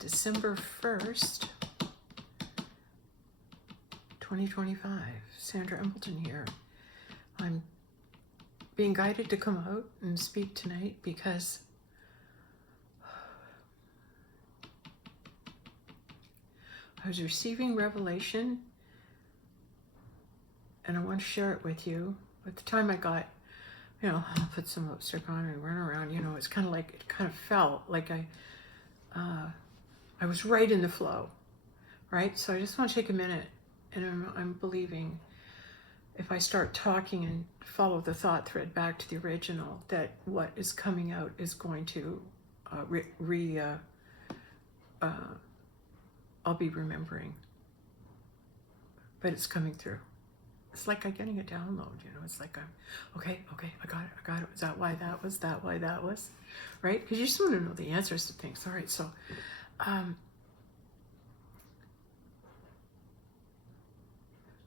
December 1st, 2025. Sandra Embleton here. I'm being guided to come out and speak tonight because I was receiving revelation and I want to share it with you. At the time I got, I'll put some lipstick on and run around, it's kind of like, it kind of felt like I was right in the flow, right? So I just want to take a minute, and I'm believing if I start talking and follow the thought thread back to the original, that what is coming out is going to I'll be remembering, but it's coming through. It's like I'm getting a download, it's like I'm, okay, I got it. Is that why that was, right? Because you just want to know the answers to things. All right, so,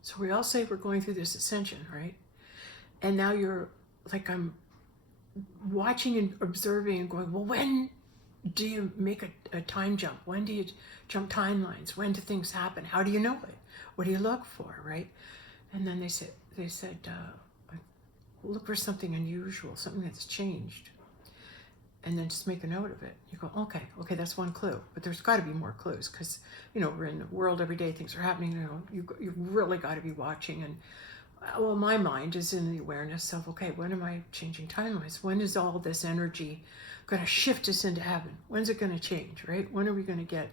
so we all say we're going through this ascension, right? And now you're like, I'm watching and observing and going, well, when do you make a time jump? When do you jump timelines? When do things happen? How do you know it? What do you look for, right? And then they said, look for something unusual, something that's changed, and then just make a note of it. You go, okay, that's one clue, but there's got to be more clues because, we're in the world every day, things are happening, you've really got to be watching. And well, my mind is in the awareness of, okay, when am I changing timelines? When is all this energy going to shift us into heaven? When's it going to change, right? When are we going to get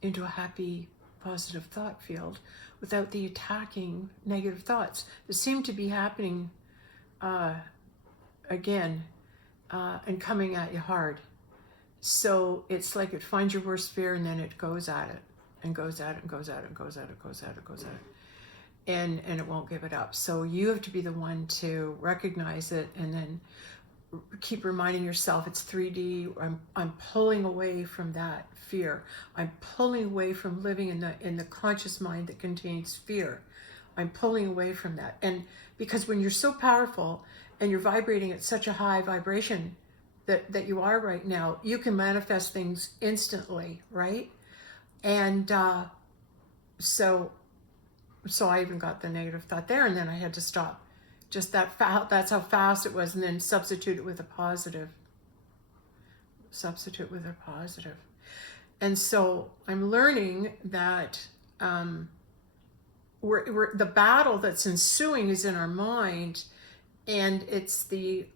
into a happy, positive thought field without the attacking negative thoughts that seem to be happening again and coming at you hard? So it's like it finds your worst fear and then it goes at it and goes at it and goes at it and goes at it, goes at it, goes at it, and it won't give it up. So you have to be the one to recognize it and then keep reminding yourself it's 3D. I'm pulling away from that fear. I'm pulling away from living in the conscious mind that contains fear. I'm pulling away from that. And because when you're so powerful and you're vibrating at such a high vibration that you are right now, you can manifest things instantly, right? And so I even got the negative thought there, and then I had to stop. Just that's how fast it was, and then substitute it with a positive. Substitute with a positive. And so I'm learning that the battle that's ensuing is in our mind, and it's the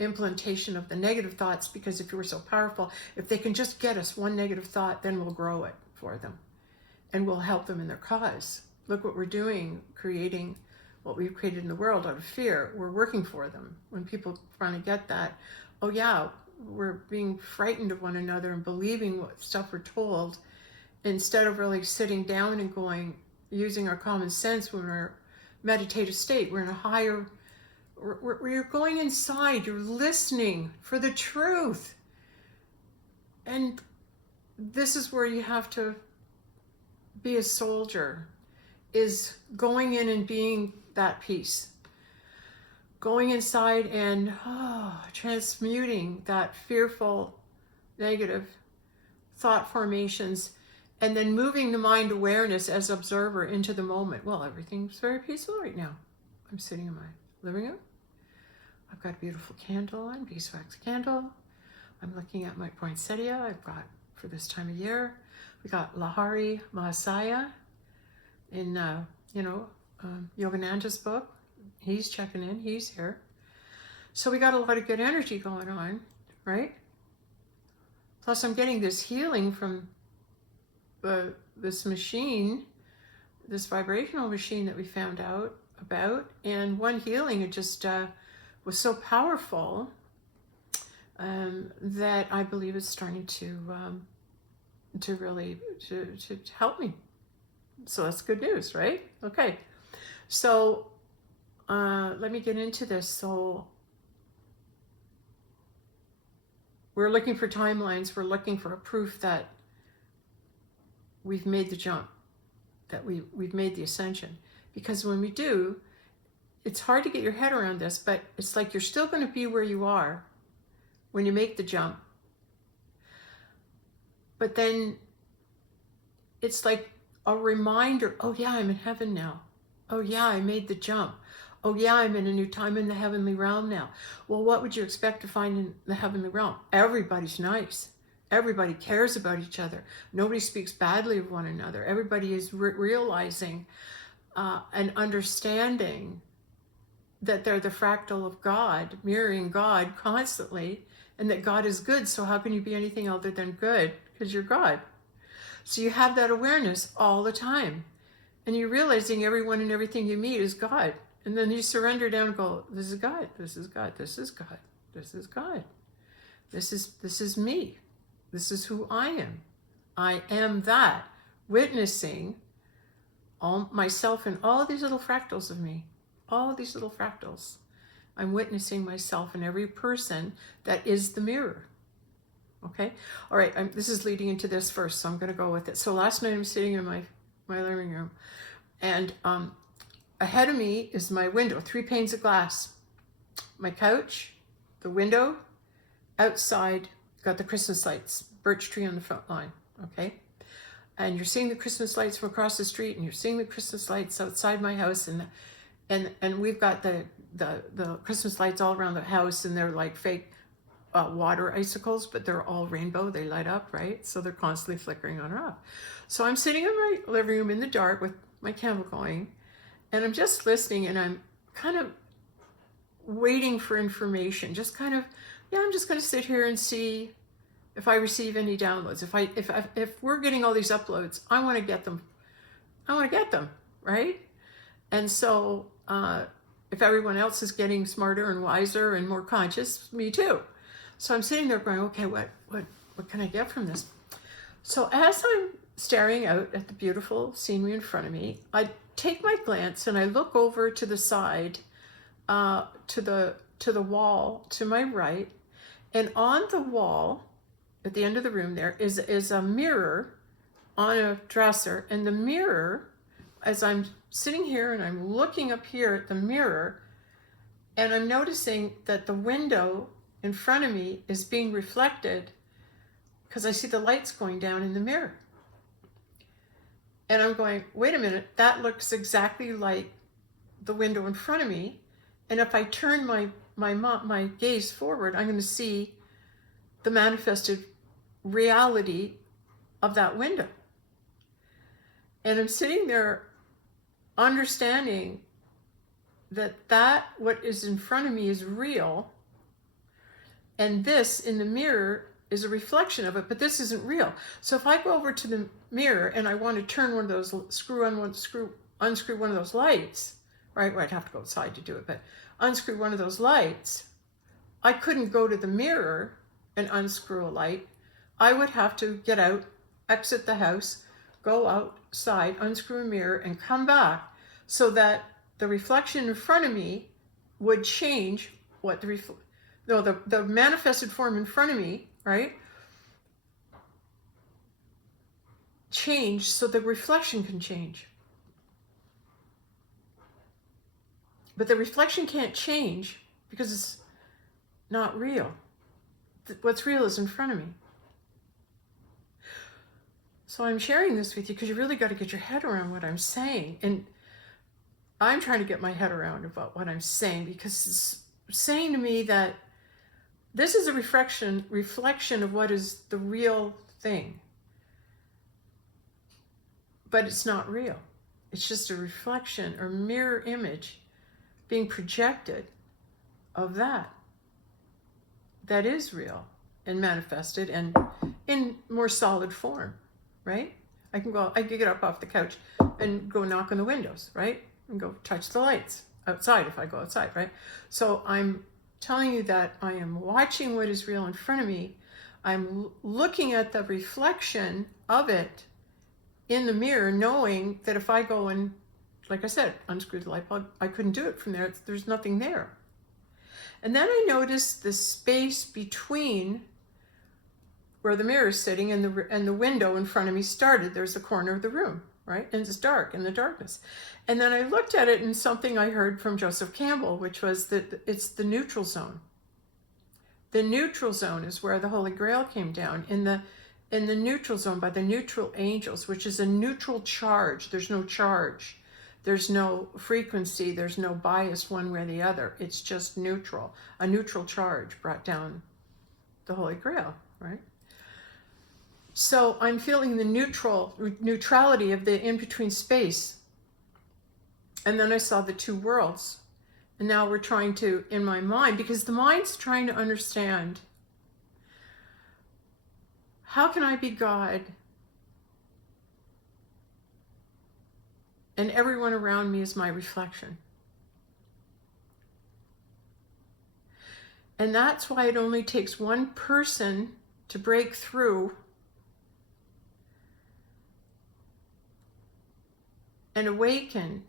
implantation of the negative thoughts, because if you were so powerful, if they can just get us one negative thought, then we'll grow it for them, and we'll help them in their cause. Look what we're doing, creating what we've created in the world out of fear. We're working for them. When people finally get that, oh yeah, we're being frightened of one another and believing what stuff we're told, instead of really sitting down and going, using our common sense when we're in a meditative state. We're in a higher, you're going inside, you're listening for the truth. And this is where you have to be a soldier, is going in and being that peace, going inside and transmuting that fearful negative thought formations, and then moving the mind awareness as observer into the moment. Well, everything's very peaceful right now. I'm sitting in my living room. I've got a beautiful candle on, beeswax candle. I'm looking at my poinsettia I've got for this time of year. We got Lahari Mahasaya in Yogananda's book. He's checking in, he's here. So we got a lot of good energy going on, right? Plus I'm getting this healing from this machine, this vibrational machine that we found out about. And one healing, it just was so powerful that I believe it's starting to really help me. So that's good news, right? Okay. So let me get into this. So we're looking for timelines. We're looking for a proof that we've made the jump, that we've made the ascension. Because when we do, it's hard to get your head around this, but it's like you're still going to be where you are when you make the jump. But then it's like a reminder, oh yeah, I'm in heaven now. Oh yeah, I made the jump. Oh yeah, I'm in a new time in the heavenly realm now. Well, what would you expect to find in the heavenly realm? Everybody's nice. Everybody cares about each other. Nobody speaks badly of one another. Everybody is realizing and understanding that they're the fractal of God, mirroring God constantly, and that God is good. So how can you be anything other than good? Because you're God. So you have that awareness all the time. And you're realizing everyone and everything you meet is God. And then you surrender down and go, this is God, this is God, this is God, this is God. This is me. This is who I am. I am that, witnessing all myself and all these little fractals of me. All these little fractals. I'm witnessing myself in every person that is the mirror. Okay? All right, this is leading into this first, so I'm going to go with it. So last night I'm sitting in my living room, and ahead of me is my window, 3 panes of glass. My couch, the window, outside, got the Christmas lights, birch tree on the front line, okay? And you're seeing the Christmas lights from across the street, and you're seeing the Christmas lights outside my house, and we've got the Christmas lights all around the house, and they're like fake water icicles, but they're all rainbow. They light up, right? So they're constantly flickering on or off. So I'm sitting in my living room in the dark with my candle going, and I'm just listening, and I'm kind of waiting for information. Just kind of, yeah, I'm just going to sit here and see if I receive any downloads. If we're getting all these uploads, I want to get them. I want to get them, right? And so if everyone else is getting smarter and wiser and more conscious, me too. So I'm sitting there going, okay, what can I get from this? So as I'm staring out at the beautiful scenery in front of me, I take my glance and I look over to the side, to the wall to my right, and on the wall at the end of the room there is a mirror on a dresser, and the mirror, as I'm sitting here and I'm looking up here at the mirror, and I'm noticing that the window in front of me is being reflected because I see the lights going down in the mirror. And I'm going, wait a minute, that looks exactly like the window in front of me. And if I turn my gaze forward, I'm going to see the manifested reality of that window. And I'm sitting there understanding that what is in front of me is real, and this in the mirror is a reflection of it, but this isn't real. So if I go over to the mirror and I want to turn one of those, unscrew one of those lights, right? Well, I'd have to go outside to do it, but unscrew one of those lights, I couldn't go to the mirror and unscrew a light. I would have to get out, exit the house, go outside, unscrew a mirror, and come back so that the reflection in front of me would change what the manifested form in front of me, right? Change so the reflection can change. But the reflection can't change because it's not real. What's real is in front of me. So I'm sharing this with you because you really got to get your head around what I'm saying. And I'm trying to get my head around about what I'm saying, because it's saying to me that this is a reflection of what is the real thing. But it's not real. It's just a reflection or mirror image being projected of that is real and manifested and in more solid form, right? I can get up off the couch and go knock on the windows, right? And go touch the lights outside if I go outside, right? So I'm telling you that I am watching what is real in front of me. I'm looking at the reflection of it in the mirror, knowing that if I go and, like I said, unscrew the light bulb, I couldn't do it from there. There's nothing there. And then I noticed the space between where the mirror is sitting and the window in front of me started. There's the corner of the room, right? And it's dark, in the darkness. And then I looked at it in something I heard from Joseph Campbell, which was that it's the neutral zone. The neutral zone is where the Holy Grail came down. In in the neutral zone by the neutral angels, which is a neutral charge. There's no charge. There's no frequency. There's no bias one way or the other. It's just neutral. A neutral charge brought down the Holy Grail, right? So I'm feeling the neutrality of the in-between space. And then I saw the two worlds. And now we're trying to, in my mind, because the mind's trying to understand, how can I be God and everyone around me is my reflection? And that's why it only takes one person to break through and awaken.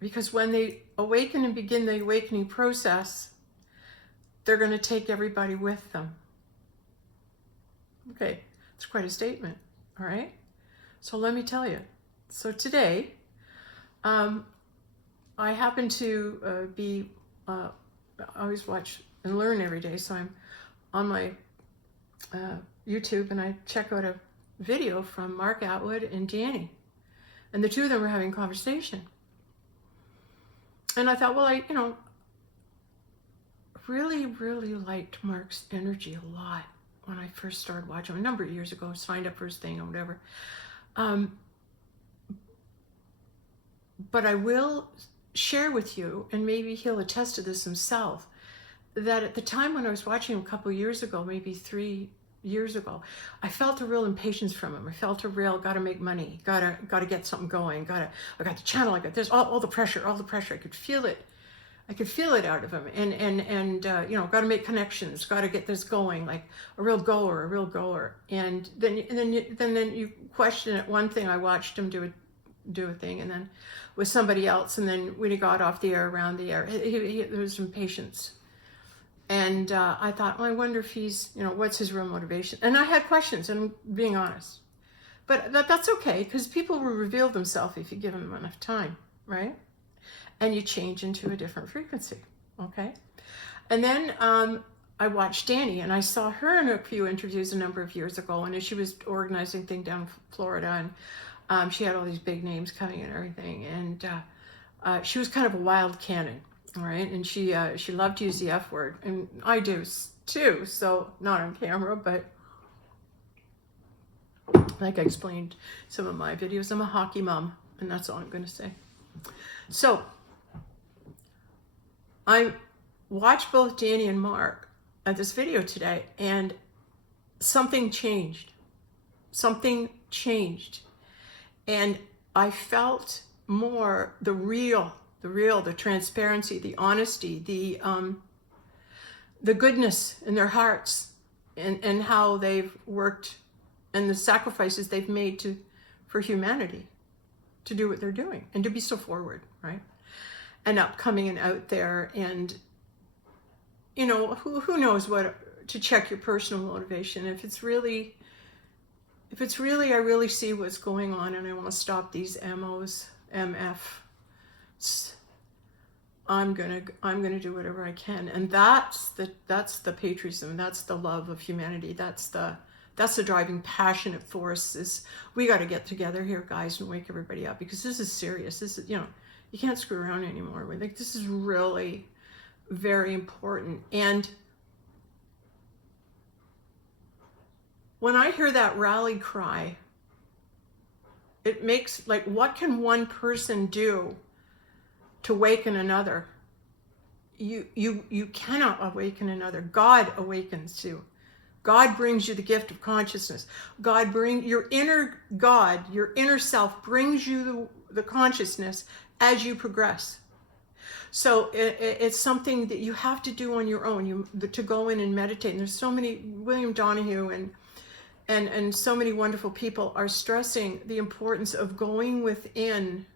Because when they awaken and begin the awakening process, they're going to take everybody with them. Okay, it's quite a statement, all right? So let me tell you. So today, I happen to I always watch and learn every day, so I'm on my YouTube and I check out a video from Mark Atwood and Danny. And the two of them were having a conversation. And I thought, well, I really, really liked Mark's energy a lot when I first started watching him a number of years ago, signed up for his thing or whatever. But I will share with you, and maybe he'll attest to this himself, that at the time when I was watching him a couple of years ago, maybe 3 years ago, I felt a real impatience from him. I felt a real, gotta make money, gotta get something going, I got the channel, I got this, all the pressure. I could feel it. I could feel it out of him, and got to make connections, got to get this going, like a real goer. And then you question it. One thing, I watched him do a thing, and then with somebody else, and then when he got off the air, around the air, there was some patience. And I thought, well, I wonder if he's, what's his real motivation? And I had questions, and I'm being honest, but that's okay, because people will reveal themselves if you give them enough time, right? And you change into a different frequency, okay? And then I watched Danny, and I saw her in a few interviews a number of years ago, and as she was organizing a thing down in Florida, and she had all these big names coming and everything, and she was kind of a wild cannon, all right? And she loved to use the F word, and I do too, so not on camera, but like I explained some of my videos, I'm a hockey mom, and that's all I'm going to say. So I watched both Danny and Mark at this video today, and something changed. And I felt more the real, the transparency, the honesty, the goodness in their hearts, and how they've worked and the sacrifices they've made for humanity to do what they're doing and to be so forward, right? And upcoming and out there, and who knows what to check your personal motivation. If it's really I really see what's going on and I want to stop these MFs, I'm gonna do whatever I can. And that's the patriotism, that's the love of humanity, that's the driving passionate force. Is we got to get together here, guys, and wake everybody up, because this is serious. This is, you can't screw around anymore. We think this is really very important. And when I hear that rally cry, it makes, like, what can one person do to awaken another? You cannot awaken another. God awakens you. God brings you the gift of consciousness. Your inner self brings you the consciousness as you progress. So it's something that you have to do on your own, to go in and meditate. And there's so many, William Donahue and so many wonderful people are stressing the importance of going within.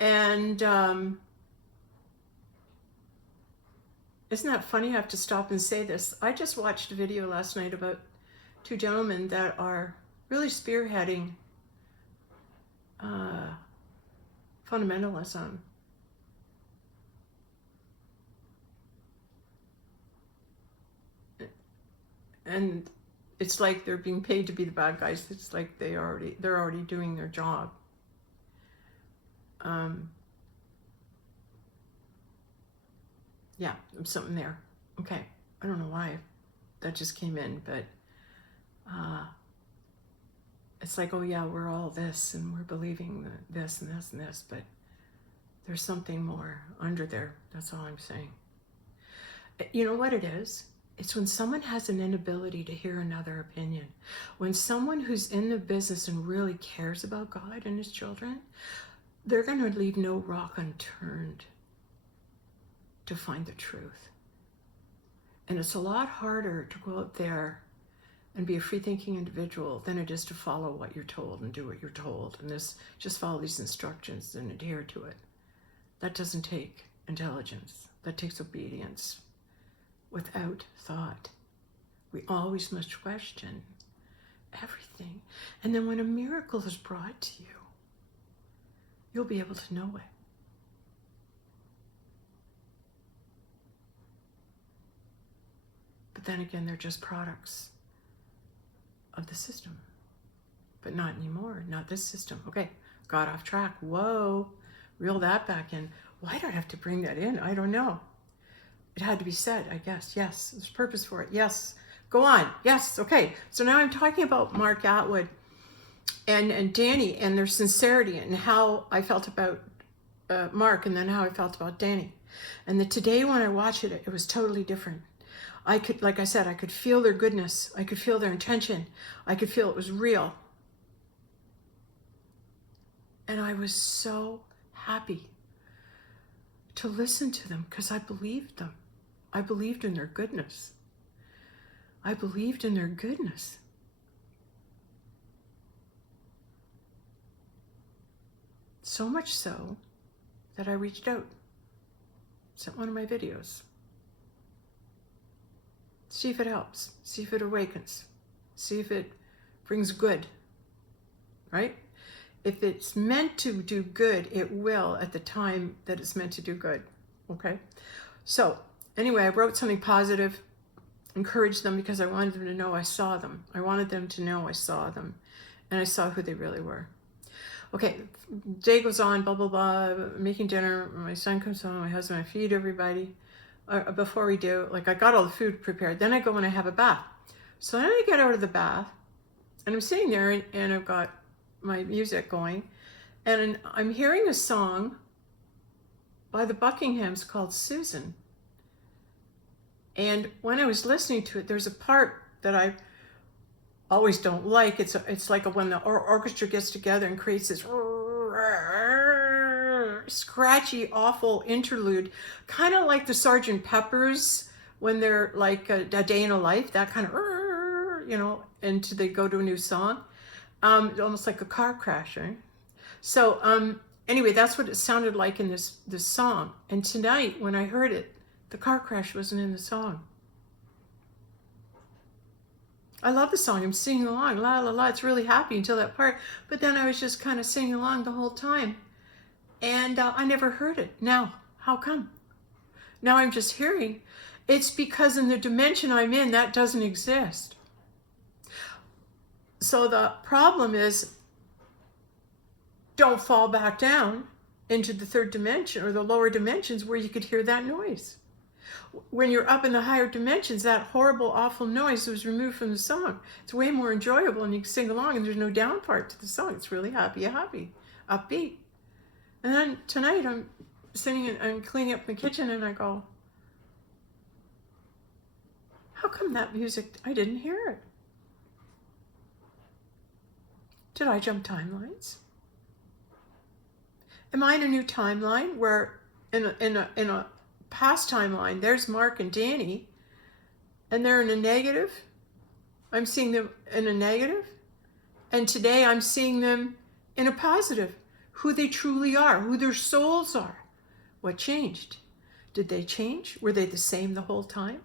And isn't that funny? I have to stop and say this. I just watched a video last night about two gentlemen that are really spearheading fundamentalism. and it's like they're being paid to be the bad guys. It's like they're already doing their job. Yeah, there's something there. Okay, I don't know why that just came in, but it's like, oh yeah, we're all this and we're believing this and this and this, but there's something more under there. That's all I'm saying. You know what it is? It's when someone has an inability to hear another opinion. When someone who's in the business and really cares about God and his children, they're going to leave no rock unturned to find the truth. And it's a lot harder to go out there and be a free-thinking individual than it is to follow what you're told and do what you're told. And just follow these instructions and adhere to it. That doesn't take intelligence. That takes obedience without thought. We always must question everything. And then when a miracle is brought to you, you'll be able to know it. But then again, they're just products of the system. But not anymore, not this system. Okay, got off track. Whoa, reel that back in. Why do I have to bring that in? I don't know. It had to be said, I guess. Yes, there's purpose for it. Yes, go on. Yes, okay. So now I'm talking about Mark Atwood and Danny and their sincerity and how I felt about Mark and then how I felt about Danny. And today when I watched it, it was totally different. I could, like I said, I could feel their goodness. I could feel their intention. I could feel it was real. And I was so happy to listen to them because I believed them. I believed in their goodness. I believed in their goodness. So much so that I reached out, sent one of my videos. See if it helps. See if it awakens. See if it brings good, right? If it's meant to do good, it will at the time that it's meant to do good, okay? So anyway, I wrote something positive, encouraged them because I wanted them to know I saw them. I wanted them to know I saw them, and I saw who they really were. Okay, day goes on, blah, blah, blah, making dinner. My son comes home, my husband, I feed everybody. Before we do, like I got all the food prepared. Then I go and I have a bath. So then I get out of the bath and I'm sitting there and I've got my music going and I'm hearing a song by the Buckinghams called Susan. And when I was listening to it, there's a part that I always don't like. It's like when the orchestra gets together and creates this scratchy, awful interlude, kind of like the Sgt. Pepper's when they're like a day in a life, that kind of, you know, and they go to a new song, almost like a car crash, right? So anyway, that's what it sounded like in this song. And tonight, when I heard it, the car crash wasn't in the song. I love the song. I'm singing along, la la la. It's really happy until that part, but then I was just kind of singing along the whole time. And I never heard it. Now, how come? Now I'm just hearing. It's because in the dimension I'm in, that doesn't exist. So the problem is, don't fall back down into the third dimension or the lower dimensions where you could hear that noise. When you're up in the higher dimensions, that horrible, awful noise was removed from the song. It's way more enjoyable and you can sing along and there's no down part to the song. It's really happy, upbeat. And then tonight I'm sitting and cleaning up the kitchen and I go, how come that music, I didn't hear it? Did I jump timelines? Am I in a new timeline where in a past timeline, there's Mark and Danny and they're in a negative? I'm seeing them in a negative. And today I'm seeing them in a positive. Who they truly are, who their souls are. What changed? Did they change? Were they the same the whole time?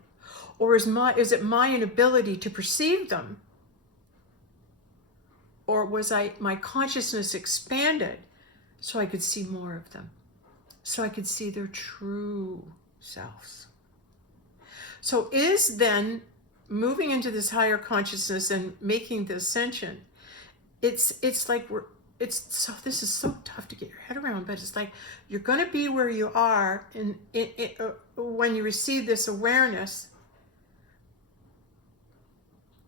Or is it my inability to perceive them? Or was my consciousness expanded so I could see more of them? So I could see their true selves. So is then moving into this higher consciousness and making the ascension, it's like this is so tough to get your head around, but it's like you're going to be where you are when you receive this awareness,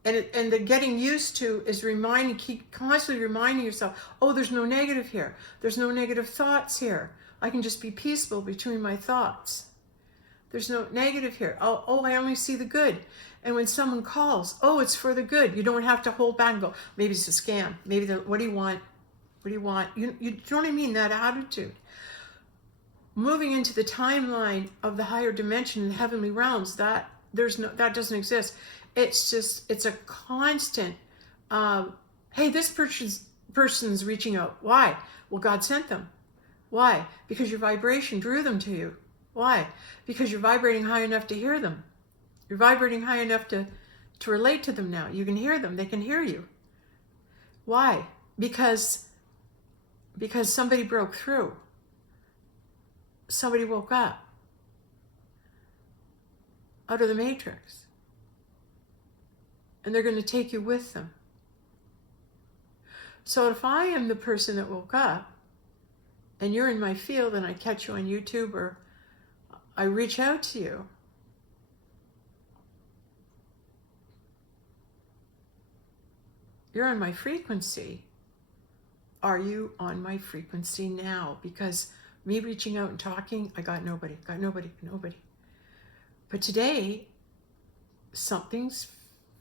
and the getting used to is keep constantly reminding yourself, oh, there's no negative here, there's no negative thoughts here, I can just be peaceful between my thoughts, there's no negative here, oh I only see the good. And when someone calls, oh, it's for the good, you don't have to hold back and go, maybe it's a scam, maybe what do you want? What do you want? You know what I mean? That attitude. Moving into the timeline of the higher dimension in the heavenly realms, that doesn't exist. It's a constant, hey, this person's reaching out. Why? Well, God sent them. Why? Because your vibration drew them to you. Why? Because you're vibrating high enough to hear them. You're vibrating high enough to relate to them now. You can hear them. They can hear you. Why? Because somebody broke through. Somebody woke up out of the matrix. And they're going to take you with them. So if I am the person that woke up, and you're in my field and I catch you on YouTube or I reach out to you, you're on my frequency. Are you on my frequency now? Because me reaching out and talking, I got nobody. But today, something's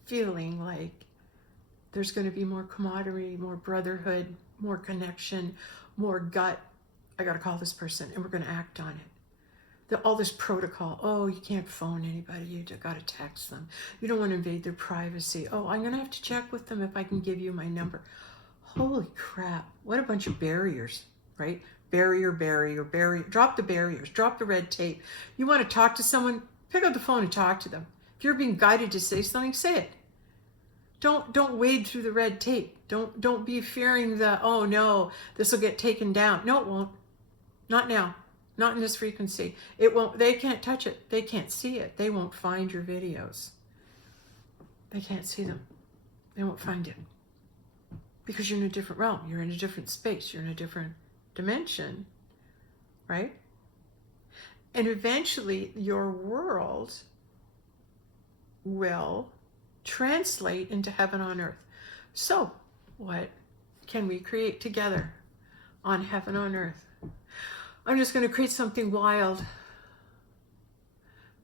feeling like there's going to be more camaraderie, more brotherhood, more connection, more gut. I got to call this person and we're going to act on it. All this protocol. Oh, you can't phone anybody. You got to text them. You don't want to invade their privacy. Oh, I'm going to have to check with them if I can give you my number. Holy crap. What a bunch of barriers, right? Barrier. Drop the barriers. Drop the red tape. You want to talk to someone? Pick up the phone and talk to them. If you're being guided to say something, say it. Don't wade through the red tape. Don't be fearing oh no, this will get taken down. No, it won't. Not now. Not in this frequency. It won't. They can't touch it. They can't see it. They won't find your videos. They can't see them. They won't find it. Because you're in a different realm. You're in a different space. You're in a different dimension. Right? And eventually your world will translate into heaven on earth. So, what can we create together on heaven on earth? I'm just going to create something wild.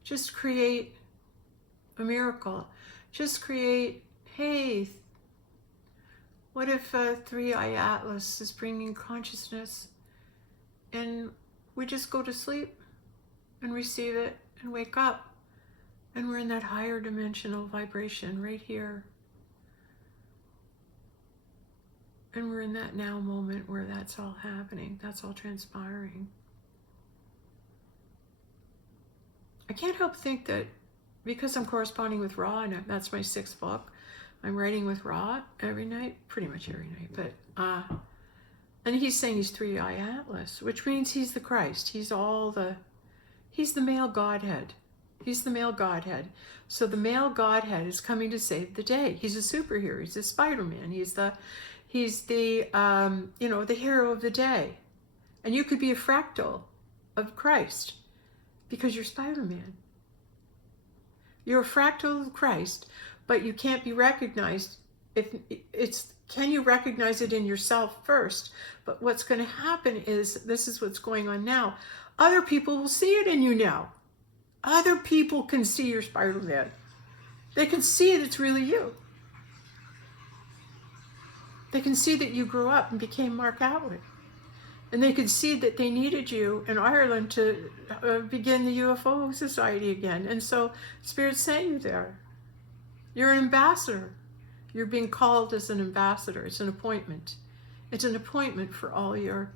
Just create a miracle. Just create, hey, what if 3i Atlas is bringing consciousness and we just go to sleep and receive it and wake up and we're in that higher dimensional vibration right here. And we're in that now moment where that's all happening. That's all transpiring. I can't help think that because I'm corresponding with Ra, and that's my 6th book, I'm writing with Ra every night, pretty much every night. But and he's saying he's 3i Atlas, which means he's the Christ. He's the male Godhead. He's the male Godhead. So the male Godhead is coming to save the day. He's a superhero. He's a Spider-Man. He's the the hero of the day. And you could be a fractal of Christ because you're Spider-Man. You're a fractal of Christ, but you can't be recognized. Can you recognize it in yourself first? But what's going to happen is, this is what's going on now. Other people will see it in you now. Other people can see your Spider-Man. They can see it, it's really you. They can see that you grew up and became Mark Atwood. And they could see that they needed you in Ireland to begin the UFO Society again. And so Spirit sent you there. You're an ambassador. You're being called as an ambassador. It's an appointment. It's an appointment for all your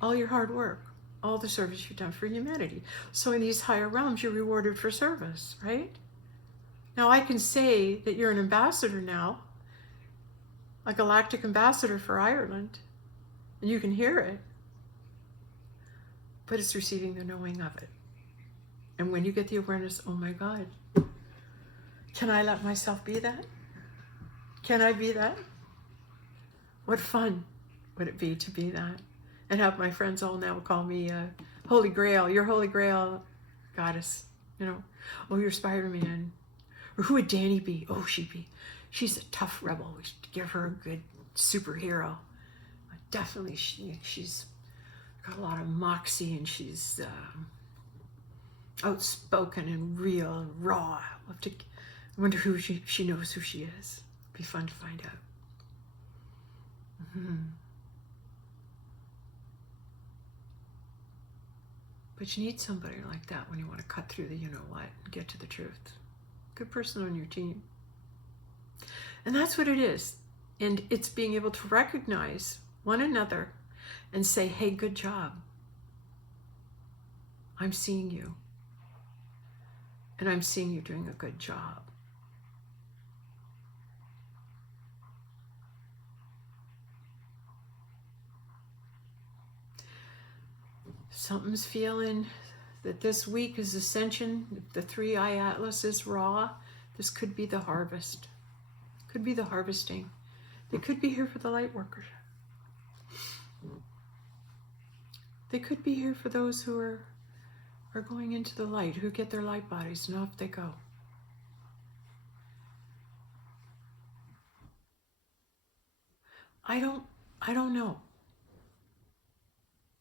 hard work, all the service you've done for humanity. So in these higher realms, you're rewarded for service, right? Now I can say that you're an ambassador now, a galactic ambassador for Ireland, and you can hear it, but it's receiving the knowing of it. And when you get the awareness, oh my God, Can I let myself be that? Can I be that? What fun would it be to be that? And have my friends all now call me Holy Grail, your Holy Grail goddess, you know. Oh, you're Spider-Man. Or who would Danny be? Oh, she's a tough rebel. We should give her a good superhero. Definitely, she's got a lot of moxie, and she's outspoken and real and raw. I wonder who she knows who she is. It'd be fun to find out. But you need somebody like that when you want to cut through the you-know-what and get to the truth. Good person on your team. And that's what it is. And it's being able to recognize one another and say, hey, good job. I'm seeing you. And I'm seeing you doing a good job. Something's feeling that this week is ascension. If the 3-eye atlas is raw, this could be the harvest. Could be the harvesting. They could be here for the light workers. They could be here for those who are going into the light, who get their light bodies, and off they go. I don't know.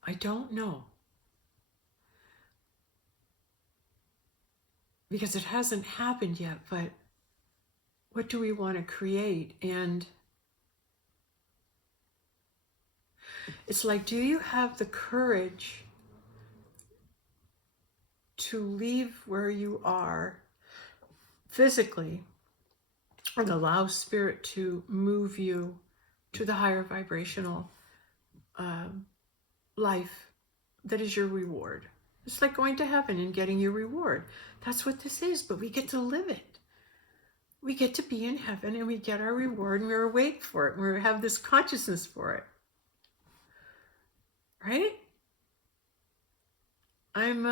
I don't know. Because it hasn't happened yet, but what do we want to create? And it's like, do you have the courage to leave where you are physically and allow spirit to move you to the higher vibrational life that is your reward? It's like going to heaven and getting your reward. That's what this is, but we get to live it. We get to be in heaven and we get our reward, and we're awake for it, and we have this consciousness for it. Right? I'm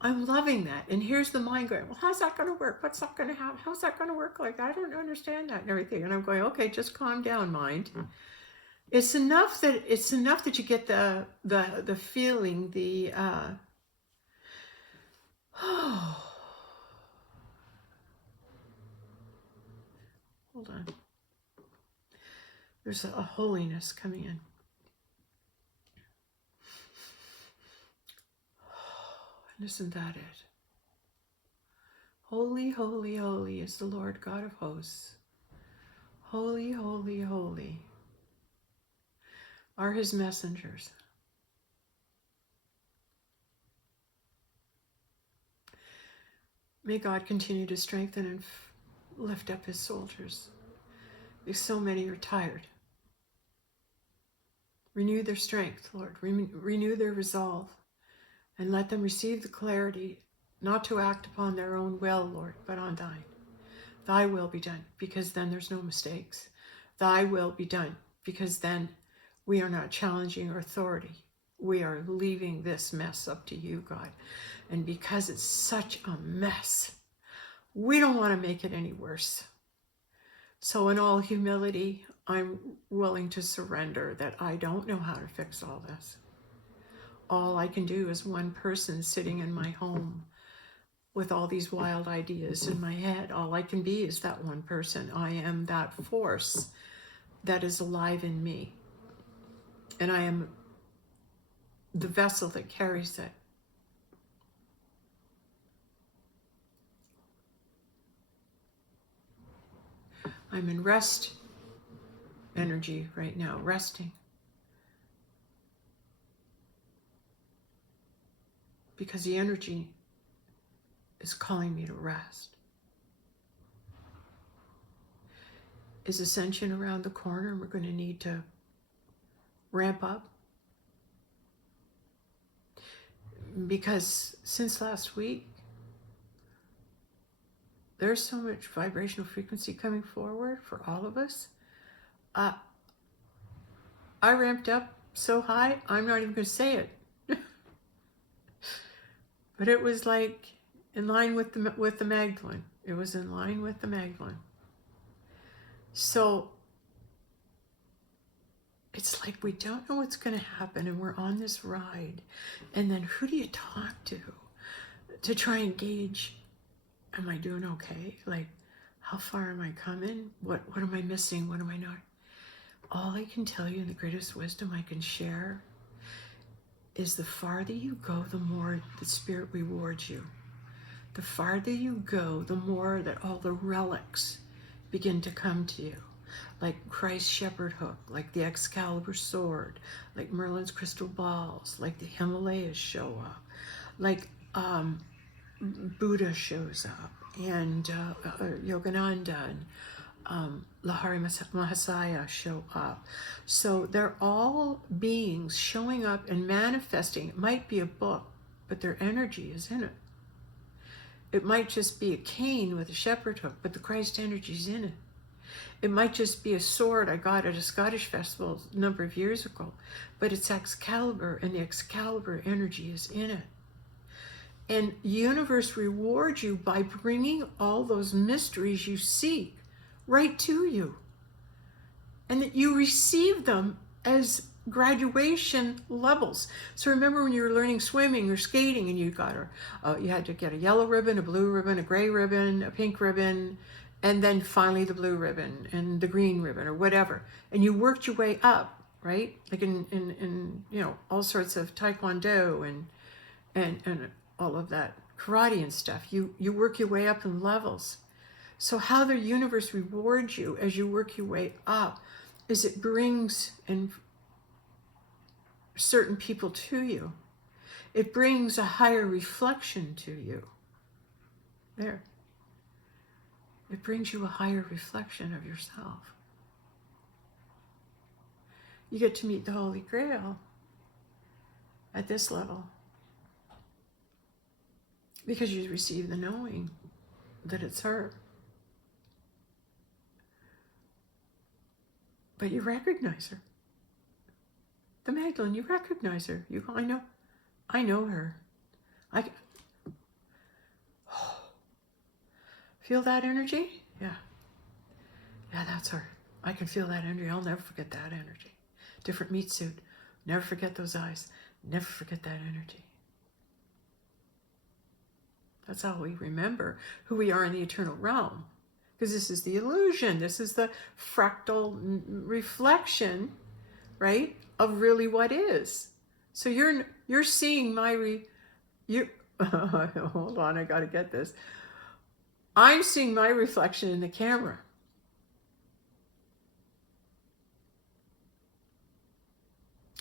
loving that. And here's the mind going, well, how's that going to work? What's that going to happen? How's that going to work? Like, I don't understand that and everything. And I'm going, okay, just calm down, mind. It's enough that you get the feeling, hold on. There's a holiness coming in. And isn't that it? Holy, holy, holy is the Lord God of hosts. Holy, holy, holy are his messengers. May God continue to strengthen and lift up his soldiers, because so many are tired. Renew their strength, Lord. Renew their resolve, and let them receive the clarity not to act upon their own will, Lord, but on thine. Thy will be done, because then there's no mistakes. Thy will be done, because then we are not challenging our authority. We are leaving this mess up to you, God. And because it's such a mess, we don't want to make it any worse. So in all humility, I'm willing to surrender that I don't know how to fix all this. All I can do is one person sitting in my home with all these wild ideas in my head. All I can be is that one person. I am that force that is alive in me. And I am the vessel that carries it. I'm in rest energy right now, resting. Because the energy is calling me to rest. Is ascension around the corner, and we're going to need to ramp up? Because since last week, there's so much vibrational frequency coming forward for all of us. I ramped up so high, I'm not even going to say it. But it was like In line with the Magdalene. It was in line with the Magdalene. So it's like we don't know what's going to happen, and we're on this ride. And then who do you talk to try and gauge, am I doing okay? Like, how far am I coming? What am I missing? What am I not? All I can tell you, in the greatest wisdom I can share, is the farther you go, the more the Spirit rewards you. The farther you go, the more that all the relics begin to come to you. Like Christ's shepherd hook, like the Excalibur sword, like Merlin's crystal balls, like the Himalayas show up, like Buddha shows up, and Yogananda and Lahari Mahasaya show up. So they're all beings showing up and manifesting. It might be a book, but their energy is in it. It might just be a cane with a shepherd hook, but the Christ energy is in it. It might just be a sword I got at a Scottish festival a number of years ago, but it's Excalibur, and the Excalibur energy is in it. And the universe rewards you by bringing all those mysteries you seek right to you. And that you receive them as graduation levels. So remember when you were learning swimming or skating, and you had to get a yellow ribbon, a blue ribbon, a gray ribbon, a pink ribbon, and then finally the blue ribbon and the green ribbon or whatever. And you worked your way up, right? Like in all sorts of taekwondo and all of that karate and stuff. You work your way up in levels. So how the universe rewards you as you work your way up is it brings in certain people to you. It brings a higher reflection to you. There. It brings you a higher reflection of yourself. You get to meet the Holy Grail at this level because you receive the knowing that it's her. But you recognize her. The Magdalene, you recognize her. I know her. Feel that energy? Yeah. Yeah, that's her. I can feel that energy. I'll never forget that energy. Different meat suit. Never forget those eyes. Never forget that energy. That's how we remember who we are in the eternal realm. Because this is the illusion. This is the fractal reflection, right, of really what is. So you're seeing hold on, I got to get this. I'm seeing my reflection in the camera.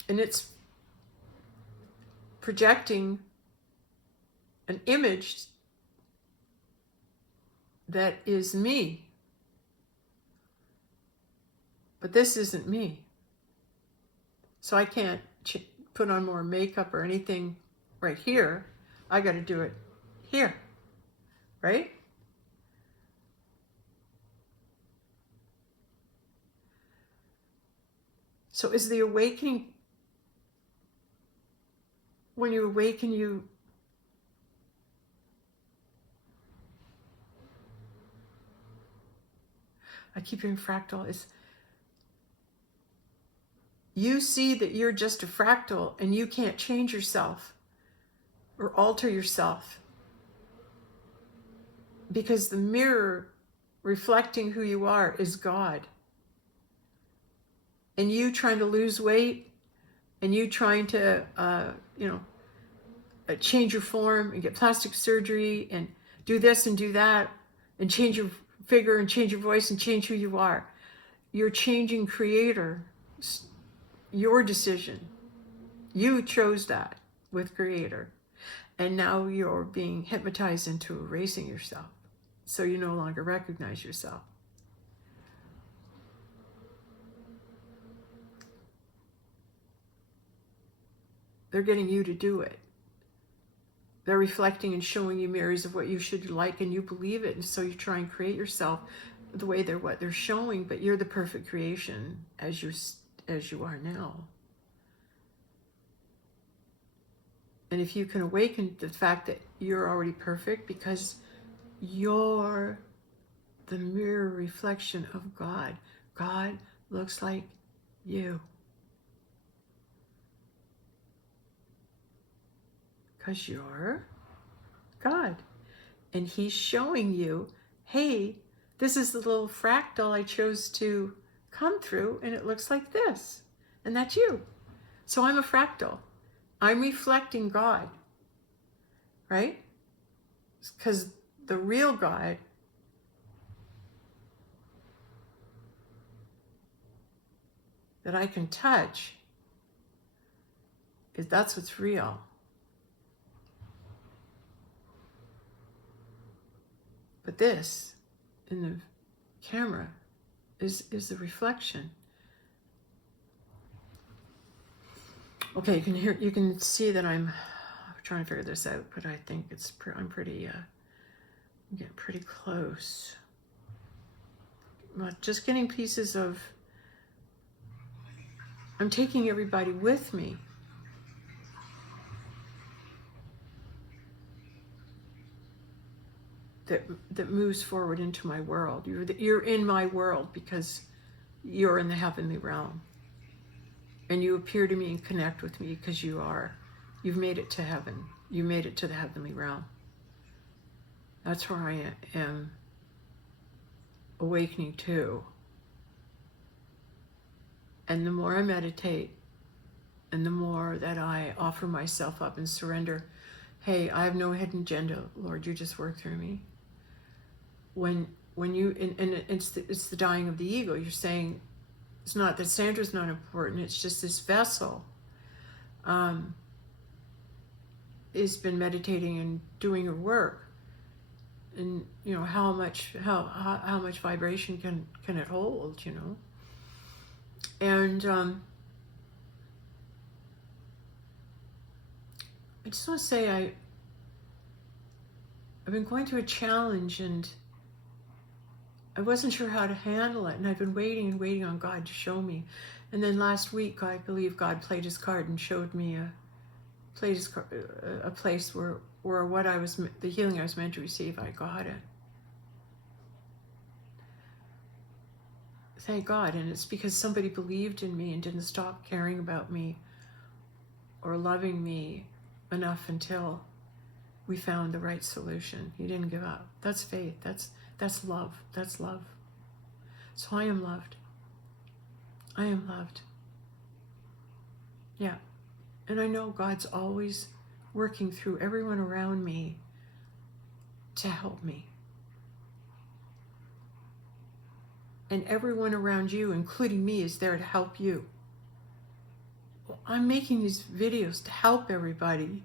And it's projecting an image that is me. But this isn't me. So I can't put on more makeup or anything right here. I got to do it here. Right? So is the awakening, when you awaken, I keep hearing fractal, is you see that you're just a fractal and you can't change yourself or alter yourself because the mirror reflecting who you are is God. And you trying to lose weight and you trying to, change your form and get plastic surgery and do this and do that and change your figure and change your voice and change who you are. You're changing Creator, your decision. You chose that with Creator. And now you're being hypnotized into erasing yourself. So you no longer recognize yourself. They're getting you to do it. They're reflecting and showing you mirrors of what you should like, and you believe it. And so you try and create yourself the way what they're showing, but you're the perfect creation as you are now. And if you can awaken the fact that you're already perfect because you're the mirror reflection of God. God looks like you because you're God. And he's showing you, hey, this is the little fractal I chose to come through, and it looks like this. And that's you. So I'm a fractal. I'm reflecting God, right? Because the real God that I can touch, that's what's real. But this in the camera is the reflection. Okay, you can see that I'm trying to figure this out, but I think I'm getting pretty close. Just getting pieces of, I'm taking everybody with me. That moves forward into my world. You're in my world because you're in the heavenly realm. And you appear to me and connect with me because you've made it to heaven. You made it to the heavenly realm. That's where I am awakening to. And the more I meditate, and the more that I offer myself up and surrender, hey, I have no hidden agenda, Lord, you just work through me. When you, and it's the dying of the ego. You're saying, it's not that Sandra's not important, it's just this vessel has been meditating and doing her work. And you know, how much vibration can it hold, you know? And I just want to say I've been going through a challenge, and I wasn't sure how to handle it, and I've been waiting and waiting on God to show me. And then last week, I believe God played his card and showed me a place where the healing I was meant to receive, I got it. Thank God. And it's because somebody believed in me and didn't stop caring about me or loving me enough until we found the right solution. He didn't give up. That's faith. That's love. That's love. So I am loved. I am loved. Yeah. And I know God's always working through everyone around me to help me. And everyone around you, including me, is there to help you. I'm making these videos to help everybody.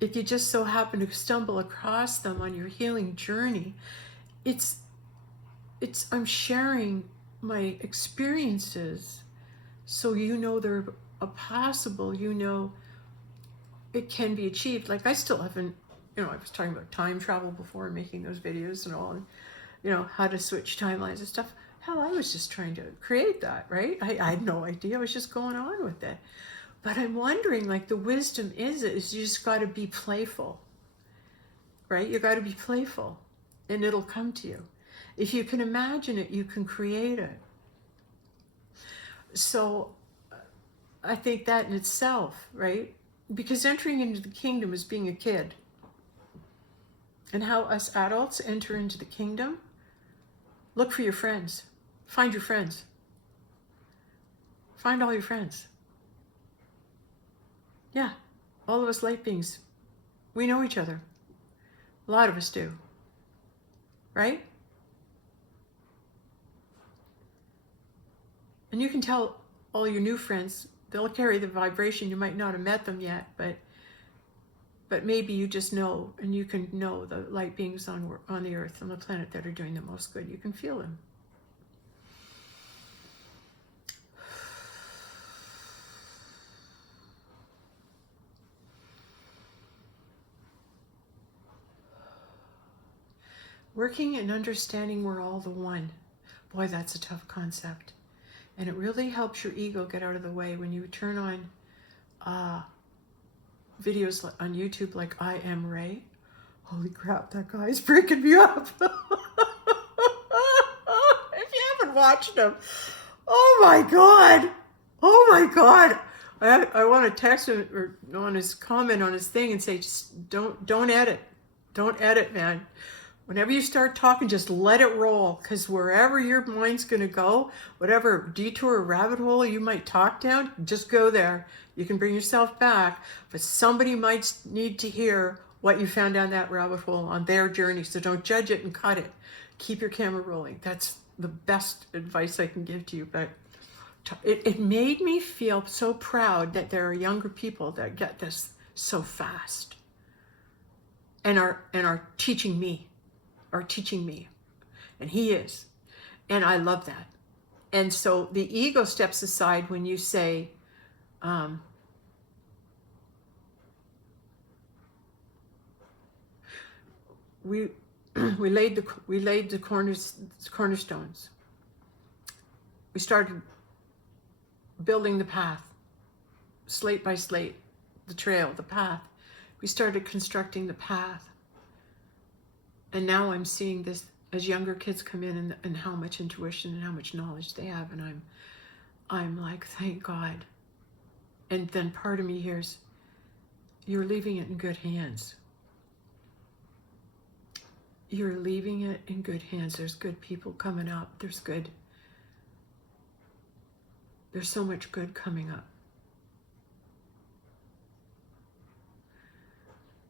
If you just so happen to stumble across them on your healing journey, I'm sharing my experiences so you know they're possible, you know it can be achieved. Like I still haven't, I was talking about time travel before, making those videos and all, and how to switch timelines and stuff. Hell, I was just trying to create that, right? I had no idea. I was just going on with it. But I'm wondering, like, the wisdom is you just got to be playful, right? You got to be playful, and it'll come to you. If you can imagine it, you can create it. So I think that in itself, right? Because entering into the kingdom is being a kid. And how us adults enter into the kingdom, look for your friends. Find your friends. Find all your friends. Yeah, all of us light beings, we know each other. A lot of us do. Right? And you can tell all your new friends, they'll carry the vibration. You might not have met them yet, but maybe you just know, and you can know the light beings on the earth, on the planet, that are doing the most good. You can feel them. Working and understanding we're all the one. Boy, that's a tough concept. And it really helps your ego get out of the way when you turn on videos on YouTube like I Am Ray. Holy crap, that guy's freaking me up. If you haven't watched him, oh my God. Oh my God. I want to text him or on his comment on his thing and say, just don't edit. Don't edit, man. Whenever you start talking, just let it roll, because wherever your mind's going to go, whatever detour or rabbit hole you might talk down, just go there. You can bring yourself back, but somebody might need to hear what you found down that rabbit hole on their journey. So don't judge it and cut it. Keep your camera rolling. That's the best advice I can give to you. But it made me feel so proud that there are younger people that get this so fast and are teaching me. And he is, and I love that. And so the ego steps aside when you say, we laid the cornerstones. We started building the path, slate by slate, the trail, the path. We started constructing the path. And now I'm seeing this as younger kids come in, and how much intuition and how much knowledge they have. And I'm like, thank God. And then part of me hears, you're leaving it in good hands. You're leaving it in good hands. There's good people coming up. There's so much good coming up.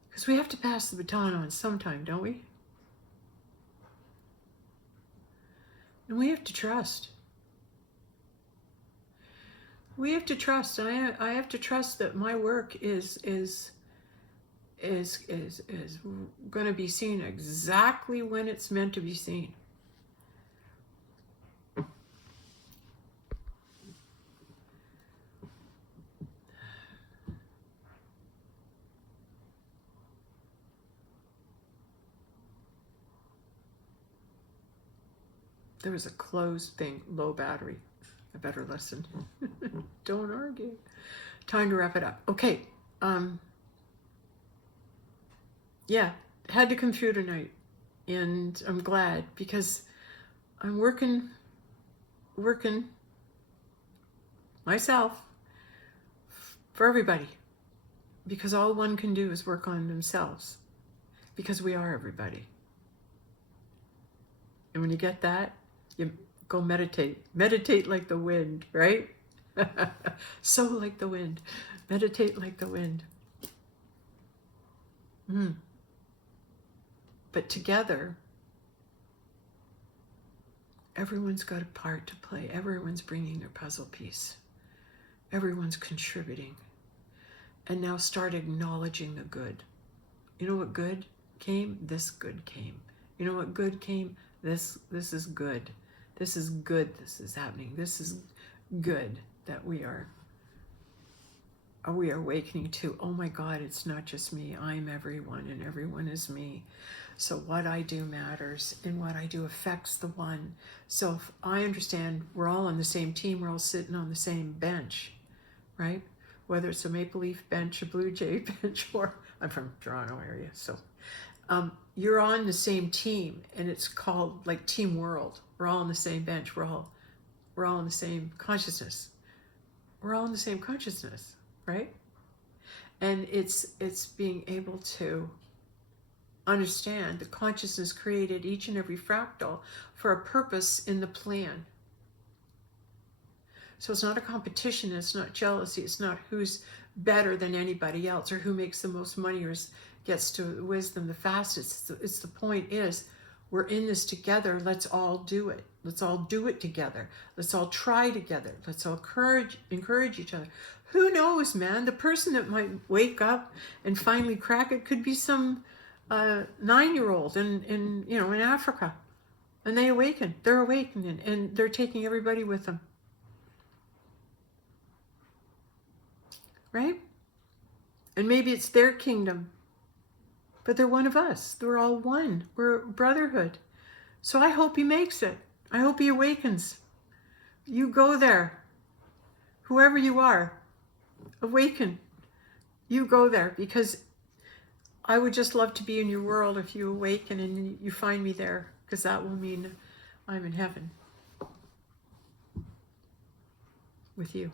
Because we have to pass the baton on sometime, don't we? And we have to trust. We have to trust. I have to trust that my work is going to be seen exactly when it's meant to be seen. There was a closed thing, low battery. I better listen. Don't argue. Time to wrap it up. Okay. Yeah, had to come through tonight, and I'm glad, because I'm working myself for everybody, because all one can do is work on themselves, because we are everybody. And when you get that, you go meditate. Meditate like the wind, right? So like the wind. Meditate like the wind. But together, everyone's got a part to play. Everyone's bringing their puzzle piece. Everyone's contributing. And now start acknowledging the good. You know what good came? This good came. You know what good came? This is good. This is good. This is happening. This is good that we are awakening to. Oh my God, it's not just me. I'm everyone, and everyone is me. So what I do matters, and what I do affects the one. So if I understand we're all on the same team, we're all sitting on the same bench, right? Whether it's a Maple Leaf bench, a Blue Jay bench, or I'm from Toronto area, so you're on the same team, and it's called like Team World. We're all on the same bench. We're all in the same consciousness. We're all in the same consciousness, right? And it's being able to understand the consciousness created each and every fractal for a purpose in the plan. So it's not a competition. It's not jealousy. It's not who's better than anybody else, or who makes the most money, or gets to wisdom the fastest. It's the point is, we're in this together. Let's all do it. Let's all do it together. Let's all try together. Let's all encourage each other. Who knows, man? The person that might wake up and finally crack it could be some 9-year-old in Africa, and they awaken. They're awakening, and they're taking everybody with them. Right? And maybe it's their kingdom, but they're one of us. We're all one. We're brotherhood. So I hope he makes it. I hope he awakens. You go there. Whoever you are, awaken. You go there, because I would just love to be in your world if you awaken and you find me there, because that will mean I'm in heaven with you.